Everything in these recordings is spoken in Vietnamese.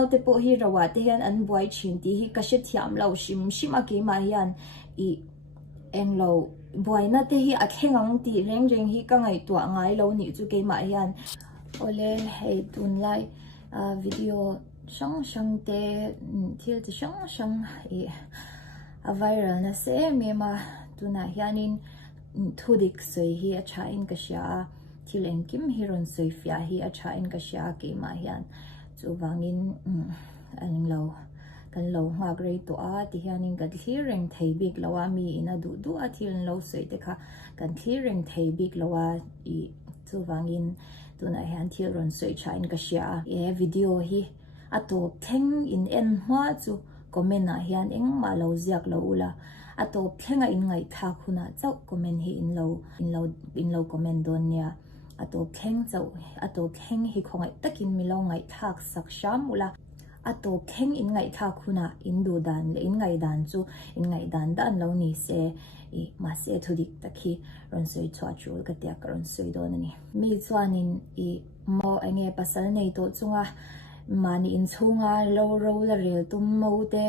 mau te po hi rawa te hian an buai thin ti hi ka she thiam lo shim a ke ma hian I eng lo buai na te hi a thengang ti reng hi ka ngai tua ngai lo ni chu ke ma hian ole hei tun lai video shang te thil ti shang a viral na se me ma tuna hianin thudik soi hi a tha in ka sha thileng kim hiron soi fia hi a tha in ka sha ke ma hian chu wangin an lo kan lo nga grei to a ti hianin kan thlir thei bik lawa mi ina du a thil lo soi te kha kan thlir thei bik lawa I chu wangin tuna hian thil ron soi tha in ka sha video hi ato theng in en ma chu comment na hian eng ma lo ziak lo ula ato thenga in ngai tha khuna chau comment hi in lo comment don nia ato theng chau ato theng hi khongai takin mi lo ngai thak sak sham ula ato theng in ngai tha khuna in du dan le in ngai dan chu in ngai dan dan lo ni se I ma se thudik takhi ron soi chwa chul ka tia ron soi don ani mi chuanin I mo ange pasal nei to chunga mani in chunga lo la rel tum mo te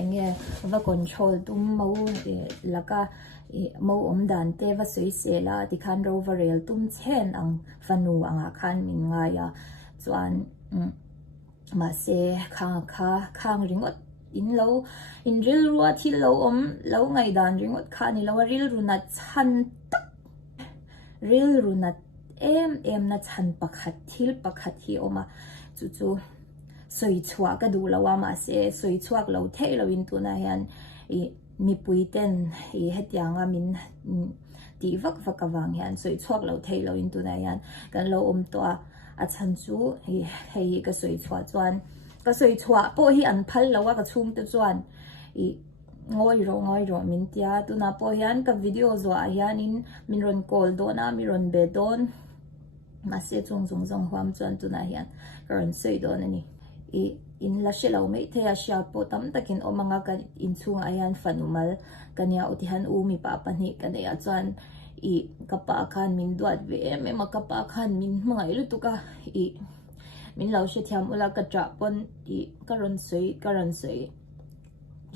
enge va control tum mo laka mo dan te va soi se la ti khan ro va rel tum chen ang fanu anga khan min nga ya chuan ma se khang ringot in lo in ril ruwa thil lo ngai dan ringot kha ni lo ril runa chan tak ril runa em na chan pakhat thil pakhat hi oma chu soi chua ka du lawa ma se soi chuak lo thei lo in tu na hian mi puiten hetianga min ti vak awang hian soi chuak lo thei lo in tu na hian kan lo to a chan chu hei ka soi chua chuan ka soi chua po hi an phal lawa ka chum te chuan ngoi ro min tia tu na po hian ka video zo a hian in min ron call dona mi ron be don ma se chung huam chuan tu na hian ron sei don ani in la shelo me the a sha po tam takin omanga ka in chung a hian fanumal kania uti han mi pa pani kania chuan kapa khan min duat ve me ma kapa khan min mangai lu tuka min lo she thiam ula ka tra pon karon soi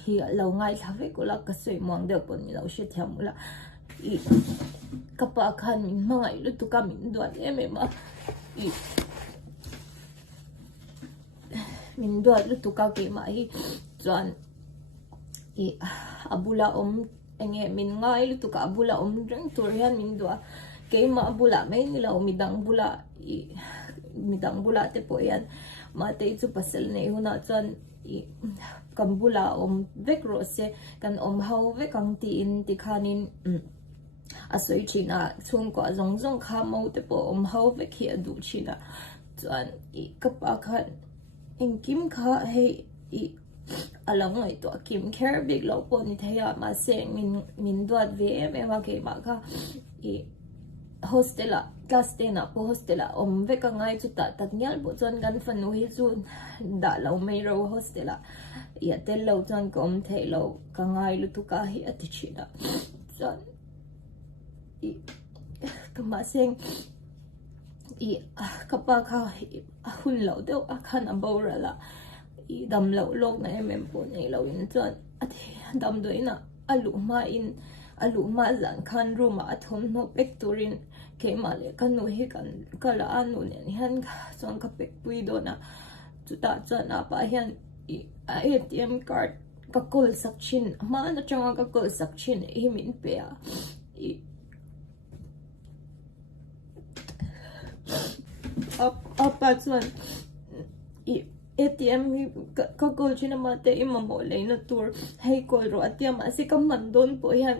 hi lo ngai thave kula ka soi mong de pon mi lo she thiam ula kapa khan min mangai lu tuka min duat me ma min duat lu tuka ke ma hi chuan abula enge min ngai lu tuka abula reng tur hian min dua ke ma abula mai ni lo midang bula te po yan ma te chu pasal nei huna chuan kambula vek ro se kan hau vekang ti in ti khanin asoi china chung ko zong kha mo te po hau vek hi adu china chuan kapa khan kim kha hei along ngai to kim care big lo po ni thaya ma se min duat ve ma ke ma kha hostela class na po hostela veka ngai chu ta nyal bo chuan gan fanu hi chu da lo mai ro hostela ya tel lo chuan kom thei lo ka ngai lu tu ka hi ati china chuan kama seng kapa kha hun lo deuh a khan a borala dam lo lok na po nei lo in chuan athi dam doina alu ma zan khan ruma athom no pek turin ke male kanu hi kan kala anu ne han chuan ka pek pui dona chuta chuan apa hian ATM card ka kol sakchin ma na changa ka kol sakchin hi min pe a apa chuan ATM ka kol china mate imamo leina tur hei kol ro atiam ase ka mandon po yan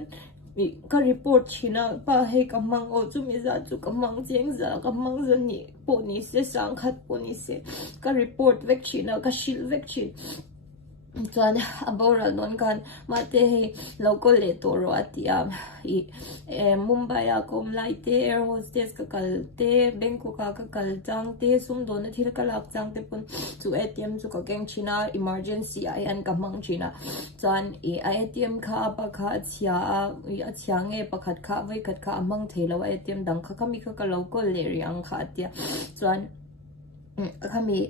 ka report china pa hei ka mang o chu mi za chu ka mang cheng za ka mang za ni po ni se sang khat po ni se ka report vek china ka shil vek chin chuan abora non kan mate hei local le to ro atia Mumbai a kom lai te air hostess ka kal te Bangkok ka kal chang te sum don na thil ka lak chang te pun chu ATM chu ka geng china emergency ai an ka mang china chuan ATM kha pa kha chia nge pakhat kha vai khat kha amang thelo ATM dang kha khami kha ka local le riang kha tia chuan khami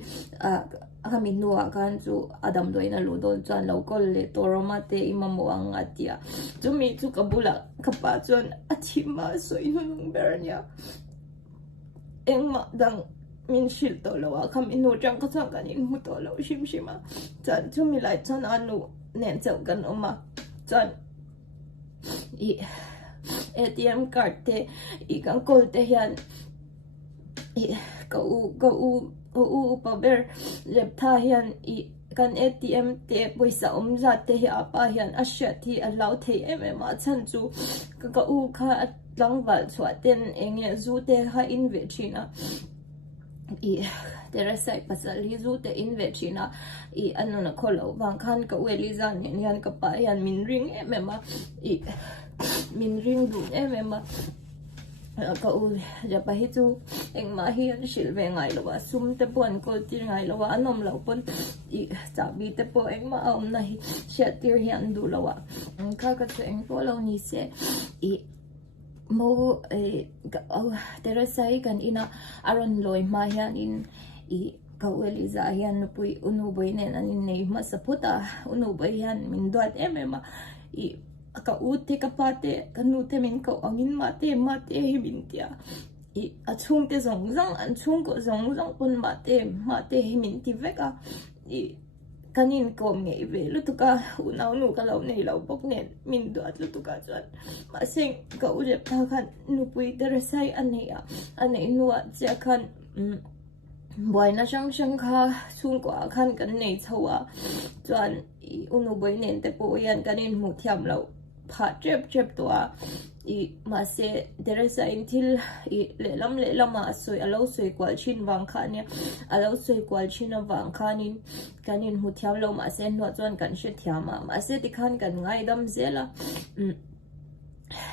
kami nuwa kan chu adam doi na ludol chuan local le toroma te imamo ang atia chumi chu kabula kapa chuan athima soinung bernia engma dang min shil to lawa kami nu jang ka chang kan in mu to lo shim shima chan chumi lai chan anu nen chau kan oma chan i ATM card te i kan kol te hian i u pa ber lep tha hian i kan ATM te poisa omza te hi apa hian a sha thi a lau thei ma chan chu ka u kha tlangwal chwa ten enge zu te ha in ve china i Teresa pasal hi zu te in ve china i anona kholo wang khan ka weli zan hian ka pa hian min ring ma i min ring du ma ka u ja pa hi chu engma hi an shil ve ngai lowa sum te pon kol tir ngai lowa anom lo pon i chabi te po engma om na hi sha tir hi an du lowa ka ka chu eng po lo ni se i mo Teresa hi kan ina aron loi ma hian in i ka weli za hian nupui unu boi nen anin nei ma saputa unu boi hian min dot ma i ka ute ka pate kanu te min ko angin mate hi min tia i achung te zong zong an chung ko zong zong pon mate hi min ti veka i kanin ko nge ve lutuka unau nu ka lo nei lo bok nen min dot lutuka chuan ma seng ka u rep tha khan nu pui Teresa anei nuwa cha khan boy na sang kha chung ko khan kan nei chowa chuan i unu boy nen te po yan kanin mu thiam lo pha trep to i ma se Teresa in thil i le lam a soi alo soi kwal chin wang kha ne alo soi kwal chin wang khanin kanin hu thiam lo ma se no chuan kan she thiama ma se ti khan kan ngai dam zela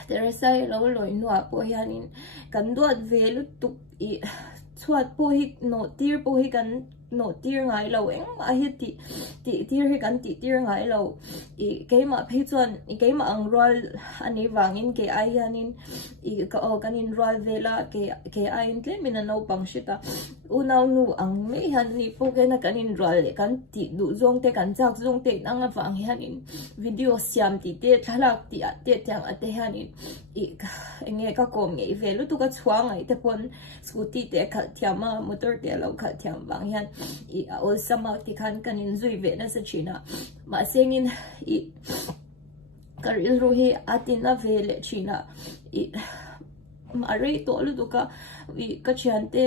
Teresa lo loi nuwa po hianin kan duat velu tuk i chuat po hi no tir po hi kan no tir ngai lo eng ma hi ti tir hi kan ti tir ngai lo i keima phe chuan i keima ang rol ani wangin ke ai hanin i ka o kanin rol vela ke ai in tle min no pang shita unau nu ang me han ni po ke na kanin rol le kan ti du zong te kan chak zong te nang a wang hanin video siam ti te thalak ti a te tyang ate hanin i enge ka kom nge velu tu ka chuang ai te pon scooty te kha thiama motor te lo kha thiam wang hian i ol sama ti khan kanin zui ve na sa china ma sengin i karil ro hi atina ve le china i mare to lu du ka i ka chante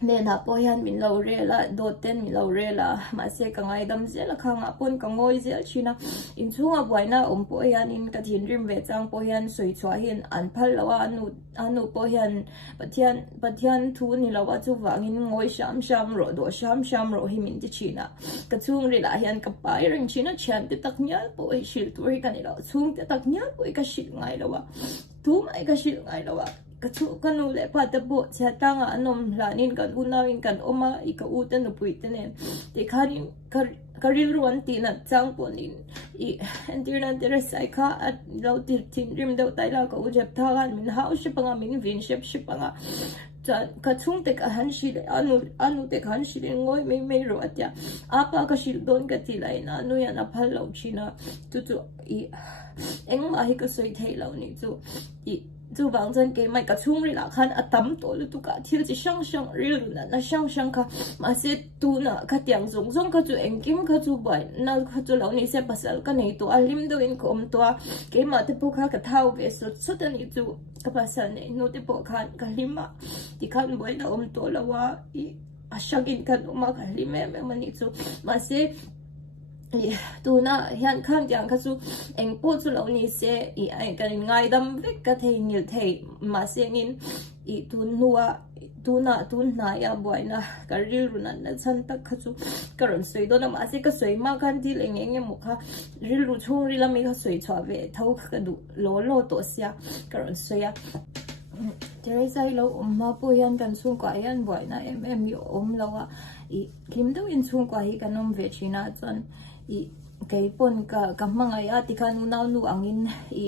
ne na po hian min lo re la do ten min lo re la ma se ka ngai dam zela khanga pon ka ngoi zel china in chunga buaina po hian in ka thin rim ve chang po hian soi chwa hian an phal lawa anu po hian pathian thu ni lawa chu wangin ngoi sham ro do sham ro hi min ti china ka chung ri la hian ka pai ring china chan te tak nyal po hi shil tur hi ka ni lo chung te tak nyal po ka shil ngai lawa tu mai ka shil ngai lawa ka chu kanu le pa te bo cha tanga anom lanin kan unawin kan oma i ka utan no puitenen te kharin karil ruan ti na chang ponin i entirnan Teresa kha at lo ti tin rim do tai la ka u jep tha gan min hau shi panga min vin shep shi panga cha ka chung te ka han shi le anu te khan shi le ngoi me ro atya apa ka shil don ka ti lai na nu ya na phal lo china tu i engma hi ka soi thei lo ni chu i chu wang chen ke mai ka chung ri la khan atam to lu tu ka thil chi shang ril na shang kha ma se tu na kha tiang zong ka chu engkim kha chu bai na kha chu lo ni se pasal ka nei to alim do in kom to ke ma te po kha ka thau ve so ta ni chu ka pasal nei no te po khan ka lima ti khan boi na to lawa i ashagin kan uma ka lime me mani chu ma se tu na hian khang jang kha chu eng po chu lo ni se i ai kan ngai dam vek ka thei nil thei ma sengin i tu na ya boy na karil runan na chan tak kha chu karon soi do na ma se ka soi ma kan dil enge mu kha ril ru chung ri la mi kha soi chwa ve thau kha du lo to sia karon soya Teresa lo ma po yan kan chung ka yan boy na yo lawa i kim do in chung ka hi kanom ve china chan i kay pon ka mga ya ti kanu nu angin i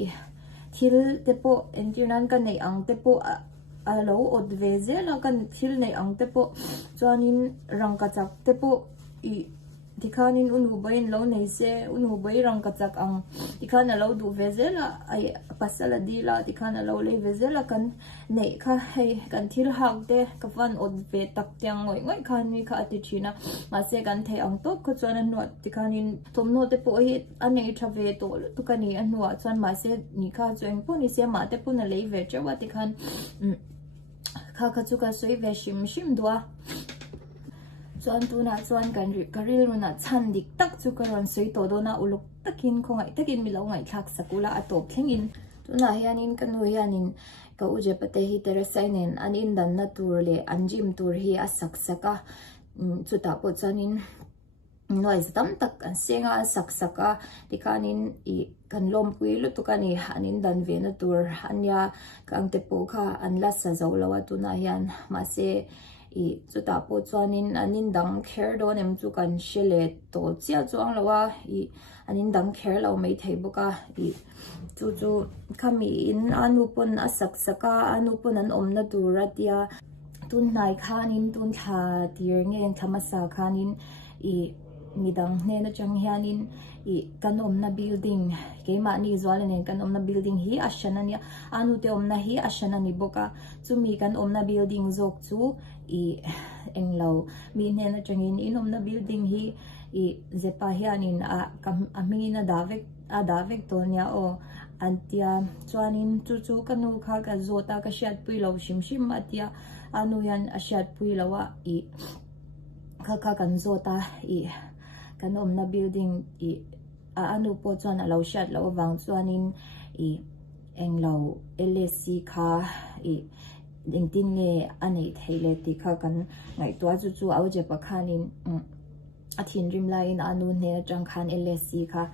thil te po entirnan ka nei ang te po alo od ve zela kan thil nei ang te po chuanin rangkachak te po I tikhanin unu bain lo nei se unu bai rangkachak ang tikhana lo du ve zela ai pasala dila tikhana lo le ve zela kan nei kha hei kan thil hak de ka van od ve tak tyang ngoi ngoi khan mi kha ati china ma se kan the ang to ko chuan no tikhanin thomno te po hi anei tha ve to tu kani anwa chuan ma se ni kha chueng po ni se ma te pu na le ve chawa tikhan kha kha chu ka soi ve shim dua chuan tuna chuan kan ri karil runa chan dik tak chu karon soi to do na uluk takin khongai takin milo ngai thak sakula atop thlengin tuna hianin kanu hianin ka uje pate hi Teresa nen an in dan na tur le an jim tur hi a saksaka chuta po chanin noise tam tak an senga saksaka tikhanin I kan lom pui lu tu kani anin dan ve na tur anya kang te po kha an la sa zo lawa tuna hian ma se I chuta po chuanin anin dang kher don em chu kan shele to chia chuang lawa I anin dang kher lo mai thei boka I chu khami in anu pon a saksaka anu pon an omna turatia tun nai khanin tun tha tir ngen thamasa khanin I midang ne na chang hianin I kanom na building keima ni zwalenen kanom na building hi ashanania anu te omna hi ashanani boka chumi kan omna building zawk chu I englo mi ne na changin inom na building hi I zepa hianin a mingina davek tonya o antia chuanin chu kanu kha ka zota ka shat pui lo shim atia anu yan a shat pui lawa I kha kan zota I kan omna building I anu po chuan alo shat lo wang chuanin I englo LSC kha I dingtin nge anei theile ti kha kan ngai twa chu auje pakhanin a thin rim line anu ne chang khan LSC kha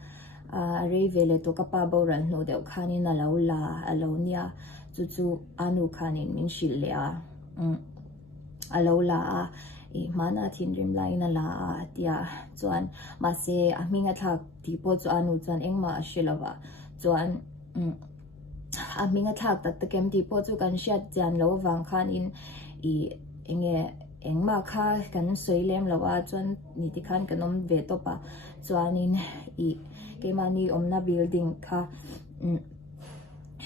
rei vele to kapa boran no deu khanin alo la alo nia chu anu khanin min shil le a alo la I mana thin rim line la tia chuan ma se a minga thak ti po chu anu chuan engma shilawa chuan a minga thak tak takem ti po chu kan shat jan lo wang khan in I engma kha kan soilem lawa chuan ni ti khan kanom ve to pa chuanin I kemani omna building kha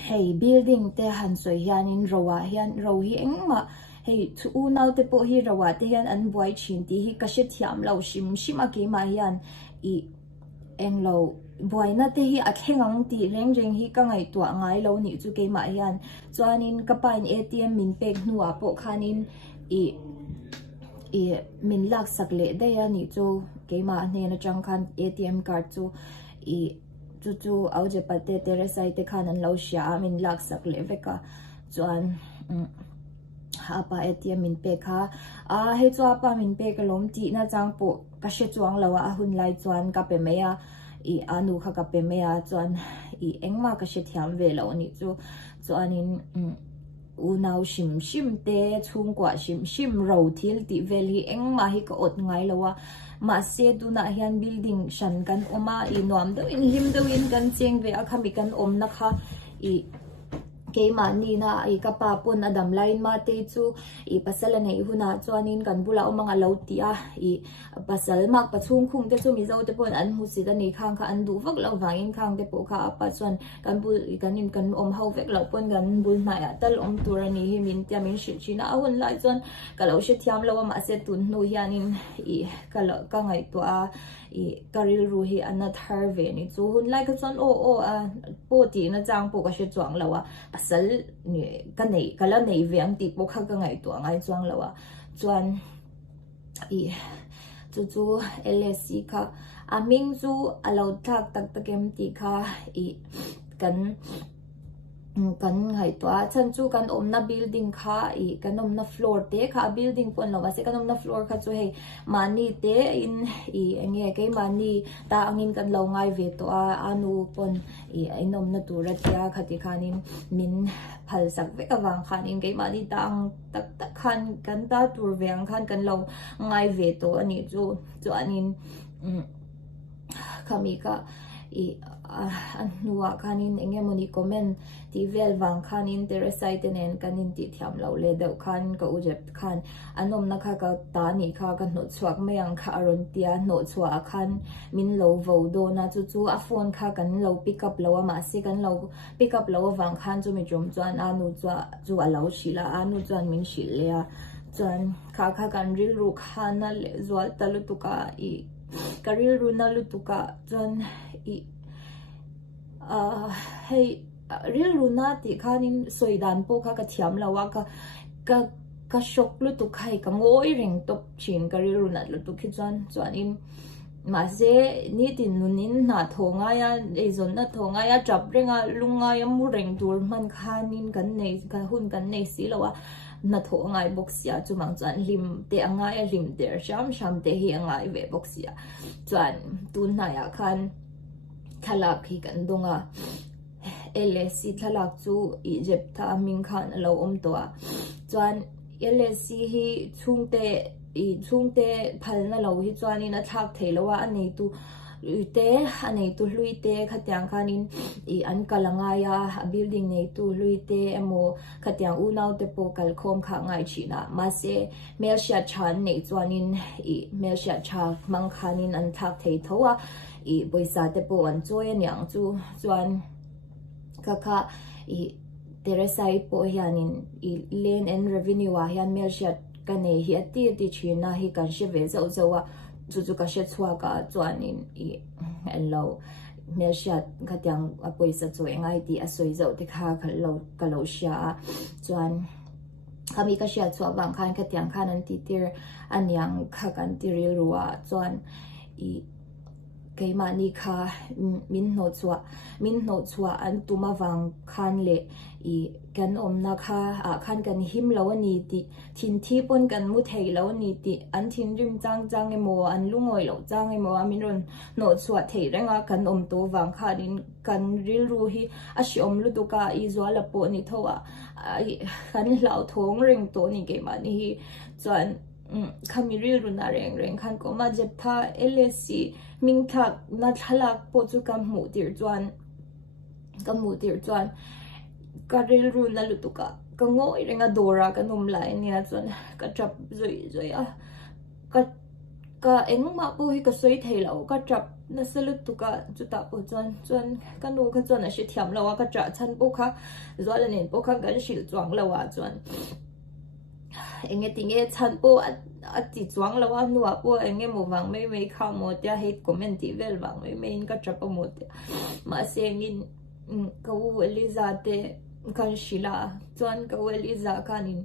hei building te han soi hianin rowa hian ro hi engma hei chu nau te po hi rawa te hian an buai thin ti hi ka she thiam lo shim a ke ma hian I englo buai na te hi a khengang ti reng hi ka ngai tua ngai lo ni chu ke ma hian chuanin ka pain ATM min pek nuwa po khanin I min lak sak le de ya ni chu ke ma ne na chang khan ATM card chu I chu auje pate Teresa te khan an lo sha min lak sak le veka chuan apa ATM min pe kha he chu apa min pe ka lom ti na chang po ka she chuang lawa a hun lai chuan ka pe meya I anu kha ka pe meya chuan I engma ka she thiam ve lo ni chuanin unau shim te chungkwa shim ro thil ti veli engma hi ka ot ngai lawa ma se tu na hian building shan kan oma I nuam do in him do in kan cheng ve a khami kan om na kha I keima ni na I kapa pon adam line ma te chu I pasala nei huna chuanin kan bula omanga lo tia I pasal mak pachung khung te chu mi zo te pon an hu si da nei khang kha an du vak lo wangin khang te po kha apa chuan kan bul kanin kan om ho vek lo pon kan bul na ya tal om turani hi min tia min shi china awon lai chuan ka lo she thiam lo ma se tun nu hianin I ka ngai to a I karil ru hi anat har ve ni chu hun lai ka chuan po ti na chang po ka she chuang lawa asal ni ka nei kala nei ve ang ti po kha ka ngai to ngai chuang lawa chuan I chu LSC kha aming chu alo thak tak takem ti kha I kan ngai to chan chu kan omna building kha I kan omna floor te kha building pon lawa se kan omna floor kha chu hei mani te in I enge ke mani ta angin kan lo ngai ve to anu pon I inom na tura tia khati khanin min phal sak ve awang khanin ke mani tang tak khan kan ta tur veng khan kan lo ngai ve to ani chu anin khami ka nuwa khanin engemoni comment ti vel wang khanin Teresa tenen kanin ti thiam lo le deuh khan ka ujep khan anom na kha ka ta ni kha ka no chuak mayang kha aron tia no chua khan min lo vo do na chu a phone kha kan lo pick up lo ma se kan lo pick up lo wang khan chu mi jom chuan anu chu a lo shila anu chuan min shil le a chuan kha kan ril ru khan na le zwal talu tuka karil ru na lu tuka chuan hey real runa ti khanin soidan po kha ka thiam lawa ka shok lu tu khai ka ngoi ring top chin ka real runa lu tu khi chuan in ma se ni tin nunin na thonga ya ezon na thonga ya chap renga lunga ya mu reng tur man khanin kan nei ka hun kan nei si lawa na thongai boxia chumang chuan lim te anga ya lim der sham te hi anga ve boxia chuan tun na ya khan thalak hi kan donga LSC thalak chu Egypt tha ming khan lo om to a chuan LSC hi chungte phalna lo hi chuan in a thak theilowa anei tu hluite khatyang khanin an kalanga ya building nei tu hluite emo khatyang unau te po kalkhom kha ngai china ma se melsha chan nei chuanin melsha cha mang khanin an thak thei thowa boisa te po an choi anyang chu chuan kaka Teresa po hianin land and revenue a hian melsha kane hi ati china hi kan she ve zawa chu ka she chua ka chuanin hello melsha khatyang a poisa choi ngai ti a soi zo te kha ka lo sha chuan kami ka sha chua wang khan khatyang khan an ti tir anyang kha kan ti ri ruwa chuan keima ni kha min no chua an tuma wang khan le kan om na kha khan kan him lo ani ti thin thi pon kan mu thei lo ani ti an thin rim chang emo an lungoi lo chang emo amin ron no chua thei renga kan om to wang kha din kan ril ru hi a shi om lu tu ka zwala po ni thowa kan lau thong ring to ni keima ni hi chuan khamiri runa reng khan ko ma jep tha LSC ming thak na thalak po chu kam mu tir chuan karil ru na lutuka ka ngoi renga dora ka num lai nia chuan ka trap zoi a ka engma po hi ka soi theilo ka trap na salutuka chuta po chuan ka nu kha chuan a shi thiam lawa ka tra chan po kha zwalanin po kha kan shil chuang lawa chuan enge tinge chan po ati chuang lawa nuwa po enge mo wang mei kha mo tia hate comment ti vel wang mei in ka trap mo te ma sengin ka u eliza te kan shila chuan ka u eliza kanin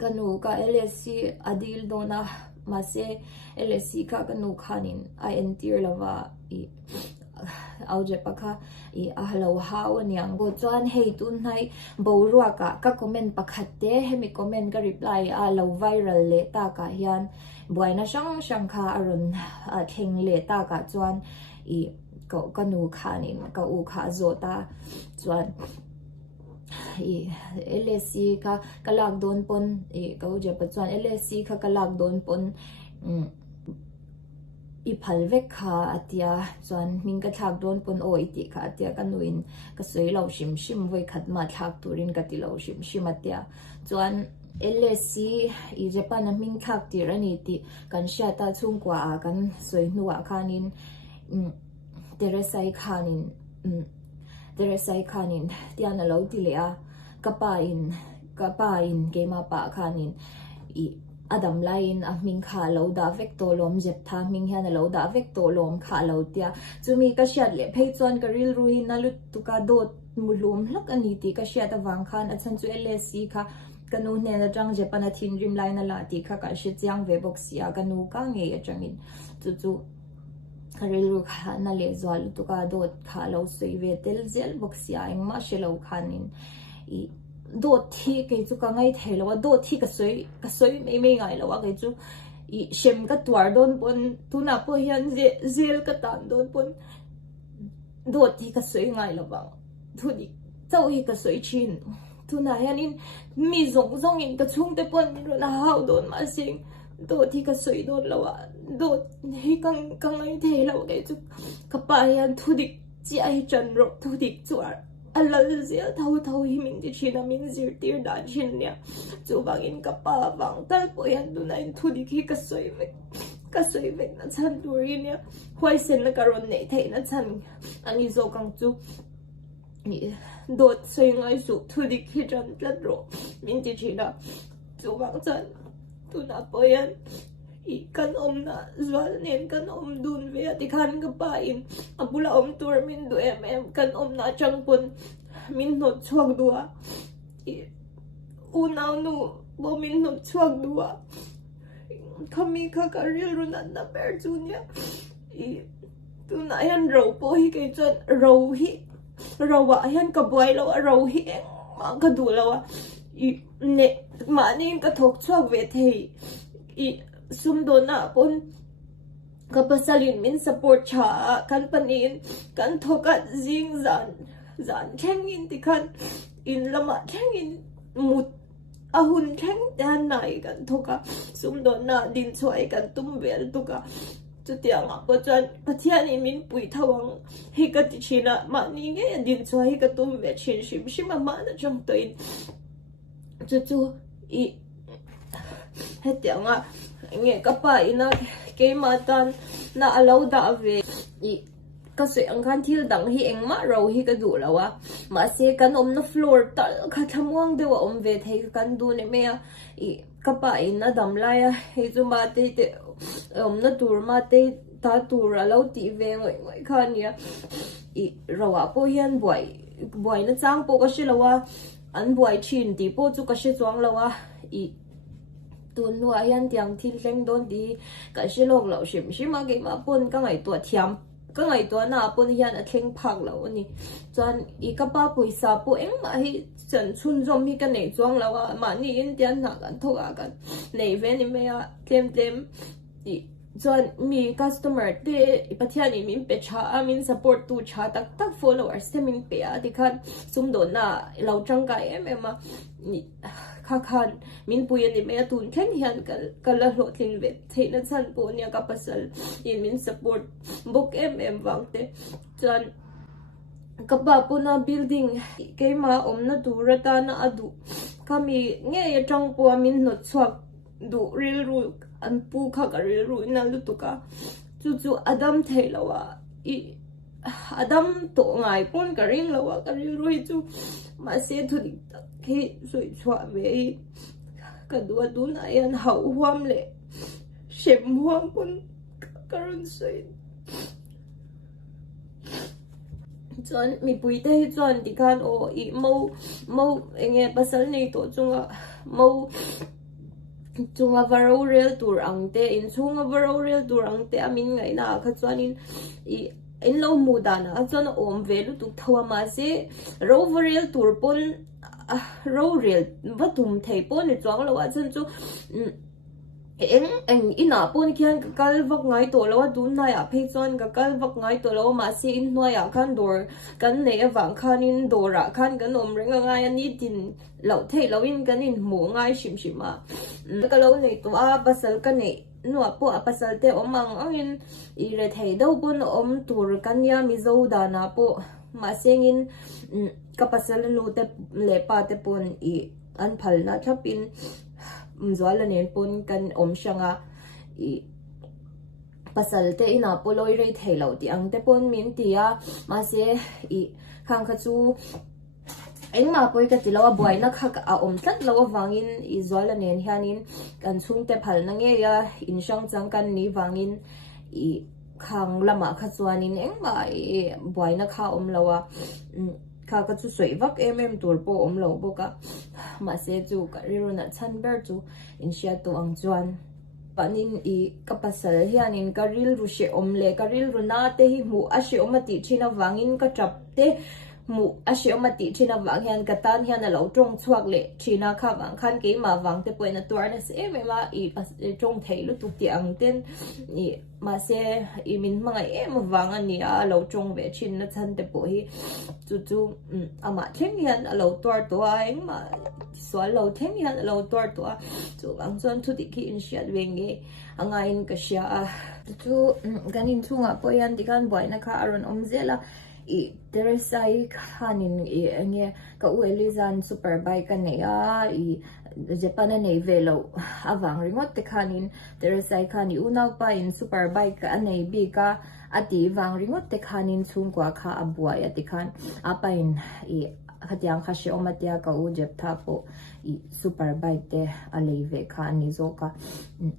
kanu ka LSC adil dona ma se LSC ka kanu khanin intir lawa auje pakha ahlo haw niang go chuan hei tun nai borua ka comment pakhatte hemi comment ka reply a lo viral le ta ka hian buaina sang kha arun theng le ta ka chuan ko kanu khanin ka u kha zota chuan LSC ka kalak don pon ka uje pa chuan LSC ka kalak don pon phal vek kha atia chuan ming ka thak don pon oi ti kha atia kanuin ka soi lo shim voi khat ma thak turin ka ti lo shim atia chuan LSC Japan ming thak ti rani ti kan sha ta chung kwa kan soi nuwa khanin Teresa khanin tiana lo ti le a kapa in keima pa khanin adam lain a ming kha lo da vek to lom jep tha ming hian lo da vek to lom kha lo tia chumi ka shat le phei chuan ka ril ru hi na lu tu ka dot mulum hlak ani ti ka shat awang khan a chan chu LSC kha kanu ne na jang Japan a thin rim line la ti kha ka shi chiang ve box ya kanu ka nge ya changin chu karil ru kha na le zwal tu ka dot kha lo soi ve tel zel box ya engma shelo khanin do thi ke chu ka ngai thelo do thi ka soi me ngai lo wa ke chu shem ka twar don pon tuna po hian zel ka tan don pon do thi ka soi ngai lo ba thu di chau hi ka soi chin tuna hian in mi zong in ka chung te pon ro na hau don ma sing do thi ka soi don lawa do hi kang ai the lawa ke chu ka pa yan thu dik chi ai chan ro thu dik chuar alal zia thau hi min ti china min zir tir dan chin nya chu bangin ka pa wang tal po yan du nai thu dik hi ka soi ve na chan turin nya hoi sen na karon nei thei na chan ani zo kang chu ni dot soi ngai su thu dik hi chan tlat ro min ti china chu bang chan tu na po yan i kan na zwal nen kan dun ve ti khan ka pa in abula tur min du em kan na chang pun min not chuak dua i u nau nu bo min not chuak dua kami ka ril ru na ber junia i tu na yan ro po hi ke chon ro hi rawa yan ka boy lo ro hi ma ka du lo i ne ma ni ka thok chuak ve thei i sum do na pon kapasalin min support cha kan panin kan thoka jing zan thengin tikhan in lama thengin mut ahun theng dan nai kan thoka sum do na din choi kan tum vel tuka chutiang ko chan pathian min pui thawang hi ka ti china ma ni nge din choi hi ka tum ve chin shim ma na chang toin chu i hetianga nge kapa ina ke matan na alo da ve i ka se ang khan thil dang hi engma ro hi ka du lawa ma se kan na floor tal kha thamwang de wa ve thei kan du ne me i kapa ina dam la ya he zu ma te na tur ma te ta tur alo ti ve ngoi khan ya i rawa po hian boy na chang po ka shilawa an boy chin ti po chu ka she chuang lawa i tun nuwa yan tiang thil thleng don di ka shilok lo shim ma ge ma pon ka ngai to thiam ka ngai to na pon hian a thleng phak lo ni chan i ka pa puisa pu eng ma hi chan chun zom hi ka nei chuang lawa ma ni in tian na kan thoka kan nei ve ni me a tlem i chan mi customer te i pathian ni min pe cha a min support tu cha tak followers te min pe a dikhan sum do na lo chang ka em ma ni khan min puyan ni me tun khen hian kala hlo tling ve theina chan po nya ka pasal in min support book em wangte chan kapa puna building ke ma omna turata na adu kami nge ya chang po min no chwak du ril ru an pu kha ka ril ru na lu tuka chu adam theilawa i adam to ngai pon ka ring lawa ka ril ru chu ma se thu dik khi soi chwa ve ka dua du na yan hau huam le shem huam pun karon soi chon mi pui te chon dikhan o i mo enge pasal nei to chunga varo real tur angte in chunga varo real tur angte amin ngai na kha chuanin i in lo mu dana chon om velu tu thawa ma se ro real tur pon ro real vatum thei pon ni chuang lo a chen chu eng ina pon khian kal vak ngai to lo du na ya phe chon ka kal vak ngai to lo ma se in no ya khan dor kan nei awang khan in dora khan kan om renga ngai ani tin lo thei lo in kan in mu ngai shim ma ka lo nei to a pasal ka nei no po a pasal te omang angin i re thei do pon om tur kan ya mi zo da na po ma sengin ka pasal lu te le pa te pon i an phal na thapin zwala nen pon kan om shanga i pasal te ina poloi rei theilo ti ang te pon min tia ma se i khang kha chu eng ma poi ka tilawa boy na kha a om tlat lo wangin i zwala nen hianin kan chung te phal na nge ya in shang chang kan ni wangin i khang lama kha chuanin eng ma boy na kha om lawa kha ka chu soi vak tur po om lo boka ma se chu ka riru na chan ber chu in sha to ang chuan panin i kapasal hianin karil ru she om le karil ru na te hi mu a she om ti china wangin ka trap te mu ashe mati china wang hian katan hian alo tong chuak le china kha wang khan ke ma wang te poina tuarna se me ma I tong thei lu tu ti ang ten I ma se I min ma em wang ani a lo tong ve chin na chan te po hi chu ama thleng hian alo tuar to a eng ma so lo thleng hian alo tuar to a chu ang chuan thu ti ki in shiat wenge anga in ka sha a chu ganin chunga po yan dikan boina kha aron omzela I Teresa khanin I nge ka uelizan superbike aneya I Japan nei velo awang ringot te khanin Teresa khani unaw pa in superbike anei bi ka ati wang ringot te khanin chungkwa kha abuai ati khan apa in I khatiang kha she omatia ka u jep tha po I superbike te aleve khani zoka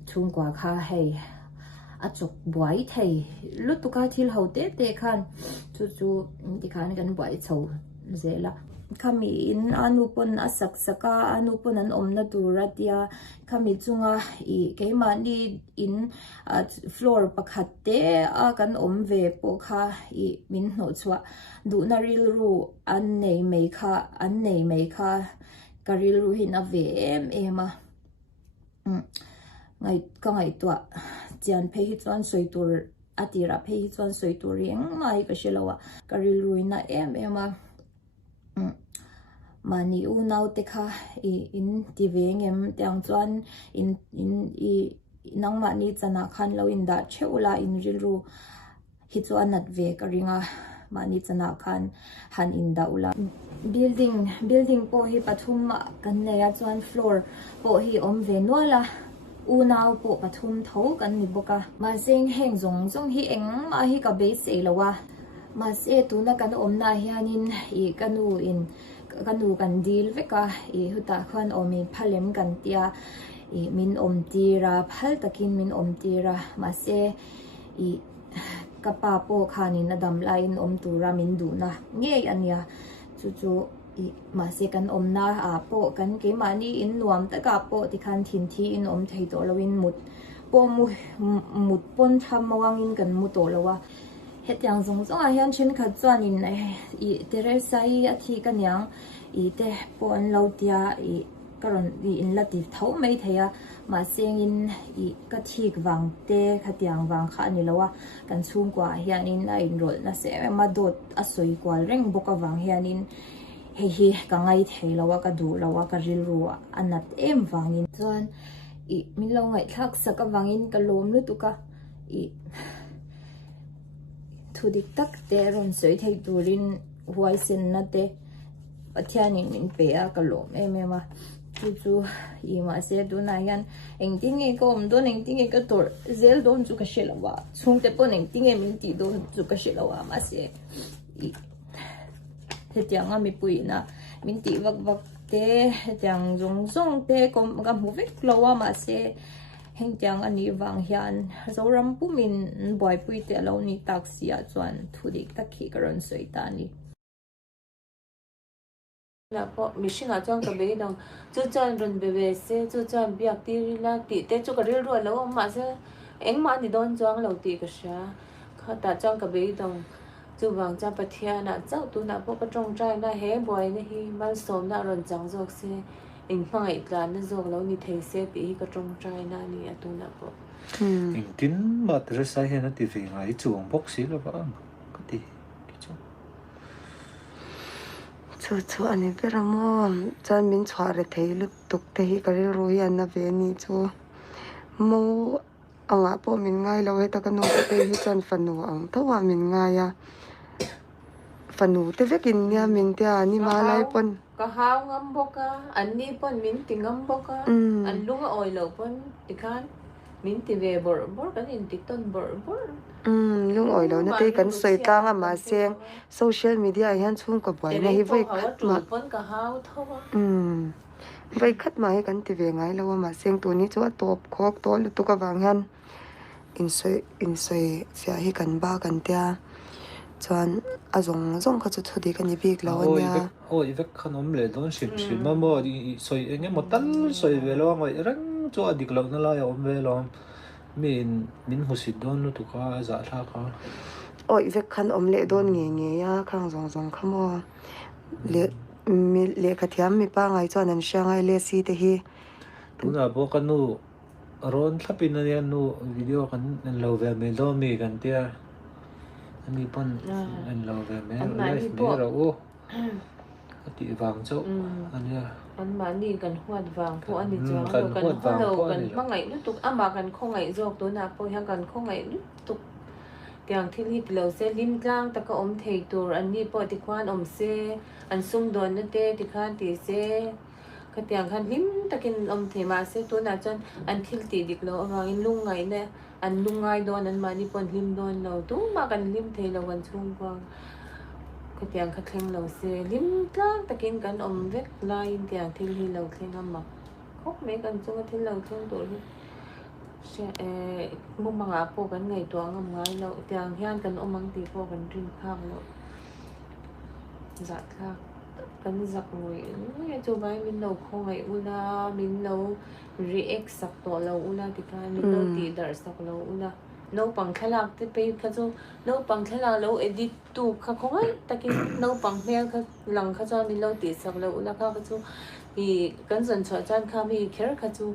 chungkwa kha hei achok buai thei lutuka thil hote te khan chu ti khan kan buai chho zela khami in anupon asak saka anupon an omna turatia khami chunga I keima ni in floor pakhatte a kan omve po kha I min hno chwa du na ril ru an nei mai kha karil ru hin ave ema ngai tua chian phe hi chuan soitur atira phe hi chuan soitur eng mai ka shelawa karil ruina ema mani u nau te kha in tiveng em tyang chuan in nangma ni chana khan lo in da cheula in rilru hi chuan nat ve ka ringa mani chana khan han in da ula building po hi pathum kan neya chuan floor po hi om ve nola unaw po pathum tho kan ni boka ma seng heng zong hi eng ma hi ka be se lawa ma se tu na kan omna hianin I kanu kan deal veka I huta khan omi phalem kan tia I min omtira phal takin min omtira ma se I kapa po khanin adam lain omtura min du na nge ania chu I ma se kan omna a po kan ke mani in nuam ta ka po ti khan thin thi in om thei to lawin mut pon tham mawang in kan mu to lawa hetyang zong a hian chen khat chuan in I Teresa I athi kan yang I te pon lo tia I karon I in latif tho mai theya ma seng in I ka thik wang te khatyang wang kha ni lawa kan chung kwa hian in a in rol na se ma dot a soi kwal reng boka wang hian in hei ka ngai thei lawa ka du lawa ka ril ruwa anat em wangin chuan I min lo ngai thak saka wangin ka lom lu tuka I thudik tak te ron soi thei turin huai sen na te pathianin min pe a ka lom ema chu I ma se du na yan engting e ko om don engting e ka tor zel don chu ka shelawa chung te pon engting e min ti don chu ka shelawa ma se I hetyang ami puina min ti vak te hetyang zong te kom ga mu vek lowa ma se hengtyang ani wang hian zoram pumin boy pui te lo ni taksia chuan thudik takhi karon soitani na po mishinga chang ka be dang chu chan ron be se chu chan biak ti la ti te chu ka ril ro lo ma se eng ma ni don chang lo ti ka sha kha ta chang ka be dang chu wang cha pathia na chau tu na po ka tong trai na he boy na hi mal som na ron chang jok se eng mai tlan na jok lo ni thei se ti ka tong trai na ni atu na po eng tin ma Teresa he na ti ve ngai chuang bok si lo ba ka ti chu ani peramo chan min chware theilu tuk te hi kari roi an na ve ni chu mo anga po min ngai lo he ta ka no te hi chan fanu ang thawa min nga ya fanu te vekin nia min tia ni ma lai pon ka haw ngam boka an ni pon min ti ngam boka an lunga oi lo pon ti khan min ti ve bor kan in ti ton bor lung oi lo na te kan soi tanga ma seng social media hian chung ko bai na hi voi khat ma pon ka haw thawa vai khat ma hi kan ti ve ngai lo ma seng tu ni chu top khok to lu tu ka wang han in soi sia hi kan ba kan tia chuan a zong kha chu thudi kan ni bik lo ania oi vek khanom le don sim ma mo soi enge mo tal soi ve lo ngai rang chu adik lo na la ya om ve lo min husit don nu tu ka za tha ka oi vek khan om le don nge ya khang zong khamo le khathiam mi pa ngai chuan an shangai le si te hi tuna bo kanu ron thlapin ani anu video kan an lo ve me do mi kan tia ani pon an lo ve me life me ro o ati wang chau ania an ma ni kan huat wang pho ani chuan kan kan huat wang halo pho kan ani lo. mangai lu tuk ama kan khongai jok to na po yang kan khongai lu tuk tiang thil hi lo se lim tlang ta ka om thei tur an ni po ti kwan om se an sung don na te ti khan ti se ka tiang khan lim takin om thei ma se to na chan an thil ti dik lo awang in lung ngai ne an lungai don an ma ni pon lim don lo tu ma kan lim thei lo kan chung kwang ka tiang ka thleng lo se lim tlang takin kan om vek lai tiang thil hi lo thleng ama khop me kan chung thil lo thleng tur hi mu mga po kan ngai to ngam ngai lo tiang hian kan omang ti po kan rin khang lo zat kha kan zak ngoi nge chu bai min lo kho ngai ula min lo react sak to lo ula ti kha min lo ti dar sak lo ula no pang khalak te pe kha chu no pang khalak lo edit tu kha khoi takin no pang mel kha lang kha chu min lo ti sak lo ula kha chu i kan zan chwa chan kha mi kher kha chu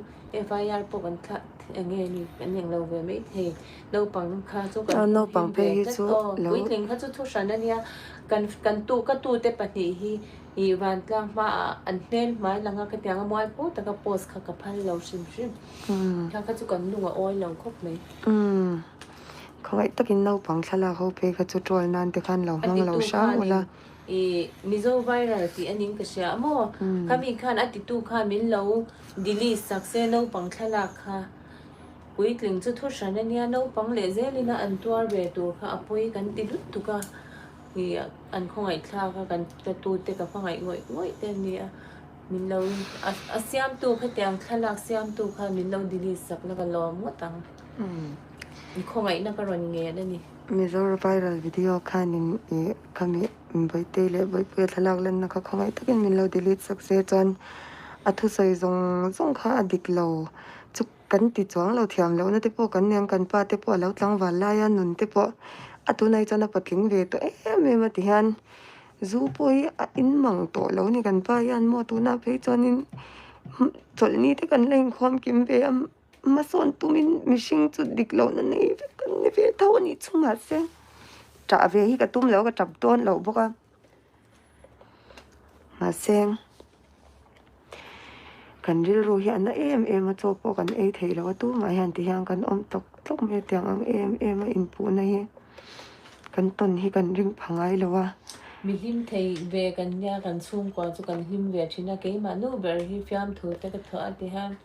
FIR po kan kha nghe ni kan yang lo ve me the no pang kha chu kan no pang pe hi chu lo ui thleng kha chu thu san ania kan tu ka tu te pa ni hi i van tlang ma an hmel mai langa ka tiang moi po ta ka post kha ka phal lo sim kha kha chu kan lunga oi lo khop mai khoi takin no pang thala ho pe kha chu trol nan te khan lo hang lo sha wala mizo viral ti aning ka sha mo kami khan ati tu kha min lo delete sakse no pang thala kha ui tling chu thu san ania no pang le zelina an tuar ve tur kha apoi kan ti lut tu ka ni an khongai thla ka kan ka tu te ka phongai ngoi te ni min lo asiam tu kha tiang thalak siam tu kha min lo delete sak la ka lo mo tang khongai na ka ron nge na ni mizo viral video khanin kami bai te le bai pe thalak len na kha khongai takin min lo delete sak se chan athu sai zong kha adik lo chu kan ti chuang lo thiam lo na te po kan nyang kan pa te po lo tlang wal la ya nun te po atu nai chana patling ve to me ma ti han zu poi in mang to lo ni kan pa yan mo tu na pe chonin chol ni te kan leng khom kim ve ma son tu min mishing chu dik lo na nei kan ne ve thaw ni chunga se ta ve hi ka tum lo ka tap ton lo boka ma seng kan ril ru hian na em a chaw po kan ei thei lo tu ma hian ti hian kan om tok me tiang ang em a in pu na hi kan ton hi kan ring phangai lo wa mi lim thei ve kan nya kan chum kwa chu kan him ve thina ke ma no ber hi fiam thu te ka tha ati han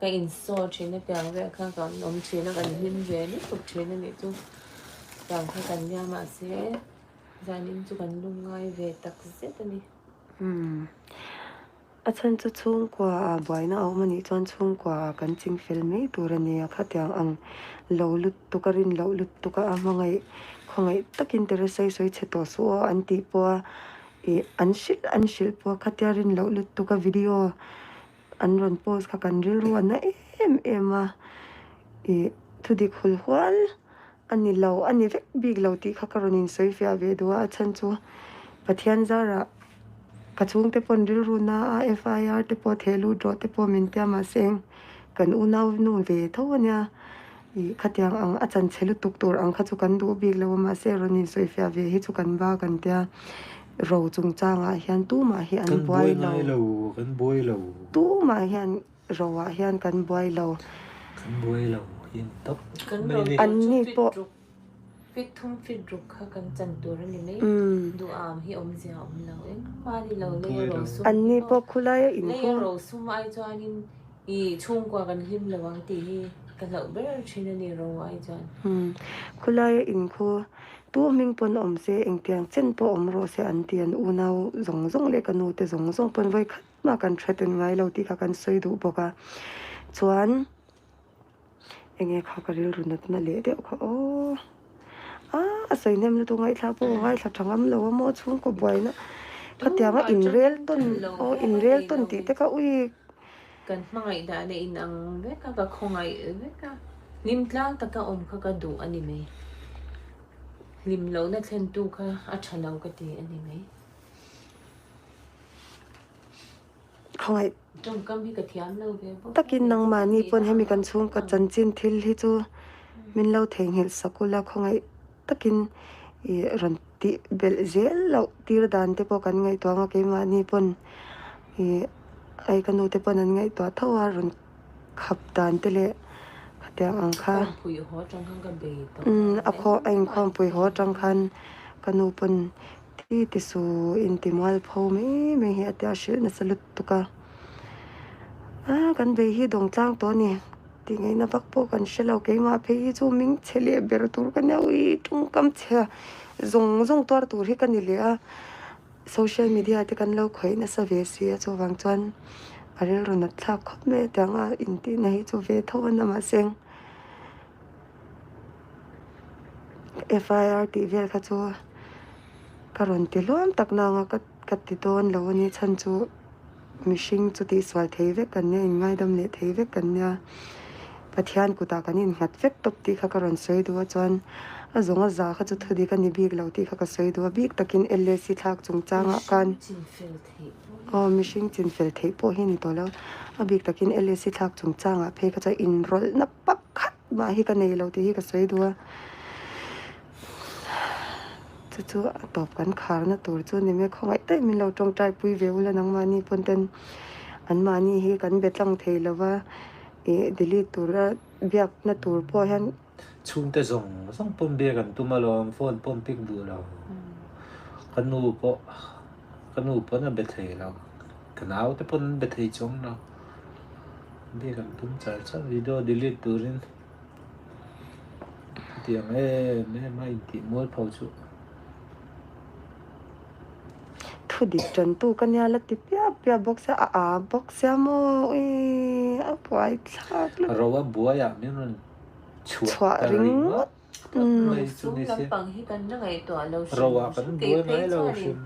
ka in so thina piang ve kha kan om thina kan him ve ni tuk thina ni chu piang kha kan nya ma se zanin chu kan lungai ve tak se tani a chan chu chung kwa boy na au mani chon chung kwa kan ching film me turani kha tiang ang lo lut tu karin lo lut tu ka amangai khongai takin Teresa soi cheto so anti po an shil po khatiarin lo lut tu ka video an ron post kha kan ril ru na em a thudi khul hwal ani lo ani vek big lo ti kha karonin soi fia ve do a chan chu pathian zara kachung te pon ril ru na FIR te po thelu dro te po min tia ma seng kan unaw nu ve thawanya khatiang ang achan chelu tuk tur ang kha chu kan du big lo ma se ronin soi fia ve hi chu kan ba kan tia ro chung changa hian tu ma hi an boy lo kan boy lo tu ma hian ro wa hian kan boy lo in top an ni po fit thum fit ruk kha kan chan tur ni nei du am hi om zia om lo en ma ni lo le ro su an ni po khulaya in le ko ro su mai chuanin I chung kwa kan him lawang ti hi kan lo ber thina ni ro ai chan khulaya in kho tu ming pon om se eng tiang chen po om ro se an tian unau zong le kanu te zong pon vai khat ma kan threaten ngai lo ti kha kan soi du boka chuan enge kha karil runat na le de kha o asai nem na tu ngai thla po ngai thla thangam lo mo chung ko boy na khatianga in rel ton ti te ka ui kan mangai da le in ang ve ka khongai ve ka nim tlang ta ka om kha ka du ani me lim lo na thlen tu kha a thalo ka ti ani mai เขาไอ้ trong kam hi ka thiam lo ve bo ตะกินนางมานี่ปนให้มีกันช่วงกับจันจินทิลที่จูมินเล่าเทงเห็นสักุลแล้วเขาไอ้ตะกินรันติเบลเซลเราตีระดานเตปกันไงตัวงาเกมานี่ปนไอ้กันดูเตปนั้นไงตัวเท่าว่ารันขับดานเตเลแต่อังคา pui ho trong hang ka be to อะพอไอ้ความปุยหัวจังคันกันดูปนที่ติสูอินติมอลพอไม่เห็นแต่ชื่อนัสลุตตุกะกันเบฮีดงจ้างตัวนี่ติไงนะบักพวกกันเชลเอาเกมาเพย์จูมิงเชลีเบรตูกันเนี่ยอีจุงกำเชซงตัวตัวที่กันนี่เลยโซเชียลมีเดียที่กันเล่าคุยนะสเวเซียจูวังจวนอะไรรุ่นนัดทักคบเมแต่งอินติไหนจูเวทวันนั้นมาเซ็ง FIR TV ค่ะจูการันตีล้วนตักนางกัดติดโดนแล้ววันนี้ฉันจูมิชิงจุดที่สวยเทวกันเนี่ยง่ายดำเนินเทวกันเนี่ยปะเทียนกูตากันนี่หัดเวกตบตีข้าการันสวยดูจวนจงอาจจะจุดที่กันนี่บีกเหล่าที่ข้าก็สวยดูบีกตะกินLCทักจงจ้างกันมิชิงจินเฟลเทปโอเฮนี่ตัวแล้วบีกตะกินLCทักจงจ้างเพก็จะอินโรลนับปักขัดมาให้กันในเหล่าที่ก็สวยดูจู่ๆตอบกันขานะตัวจู่นี่ไม่เข้าไว้แต่มีเราจงใจปุยเวลแล้วนังมานี่ปนเต็นอันมานี่ให้กันเบ็ดลังเทแล้วว่าดิลิตัวเบียบนะตัวพ่อฮันช่วงแต่ส่งปนเบียกันตุมาลอมโฟนปนปิกดูเรากันนูปะน่ะเบ็ดเทเรากันเอาแต่ปนเบ็ดเทจงเราเบียกันตุ้มใจซะวิดีโอดิลิตัวนี้เตียงไม่ติมัวพอชุทุดิจนตู้กันเนี่ยละติเปียบอกเสียบอกเสียโมปล่อยชักเลยเราว่าบัวอย่างนี้มันชัวริงไม่สุ xuống นิเสีย lâm bằng hi kan na ngai to lo เราว่ากันบัวไม่เราชิม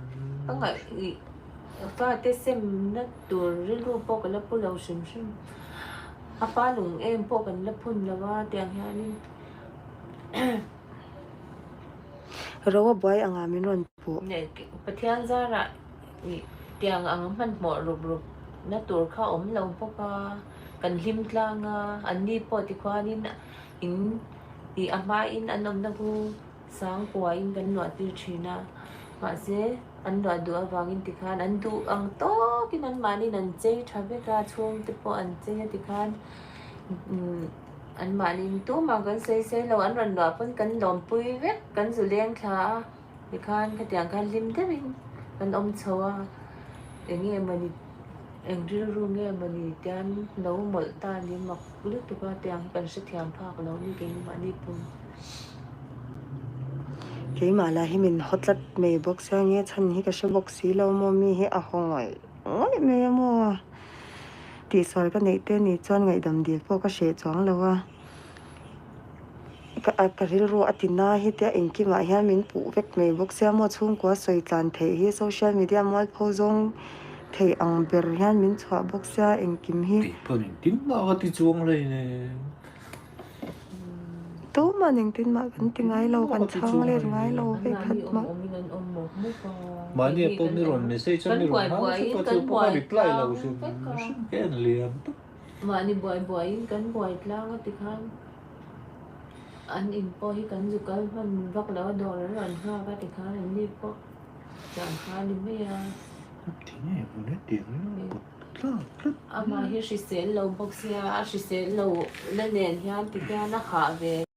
pa ngai fa te sem na tur ri lu po ka la pu lo sim sim apa lung em po kan la phun la wa tiang ha ni เราว่าบ่อยอ่างมินรอนปู ne pathian za ra tiang ang man mo rup rup na tur kha om lo po ka kan lim tlang an ni po ti kwa ni na in i ama in anom na ku sang kwa in kan no ti china ma se an do du awang in ti khan an du ang to kin an mani nan chei thabe ka chung ti po an chei ti khan an mani tu ma kan sei lo an ran do pon kan lom pui vek kan zu leng kha ti khan ka tiang kan lim te bin kan om chawa engi mani eng ru nge mani tian lo mol ta ni mak lu tu ka tiang kan se thiam phak lo ni ke ni mani pun ke ma la hi min hotlat me box ya nge chan hi ka she box si lo mo mi hi a hongoi oi me mo ti soi ka nei te ni chon ngai dam di po ka she chong lo wa ka ril ro atina hi te in ki ma hian min pu vek me box ya mo chung ko soi tlan the hi social media mol pho zong thei ang ber hian min chwa box ya in kim hi ti pon tin ma ka ti chuang le ne to ma ning tin ma kan ti ngai lo kan chang le ngai lo ve khat ma mà nè tôi mới rồi mình xây cho mình rồi hả có chịu có reply là cũng cái liền mà ni boy kan boy tlang ti khan an in po hi kan zu kal man vak la do ran ha ka ti khan ni po chang khan ni me ya thì này vừa nét tiền nó ama hi shi se lo box ya shi se lo na nen hian ti kha na kha ve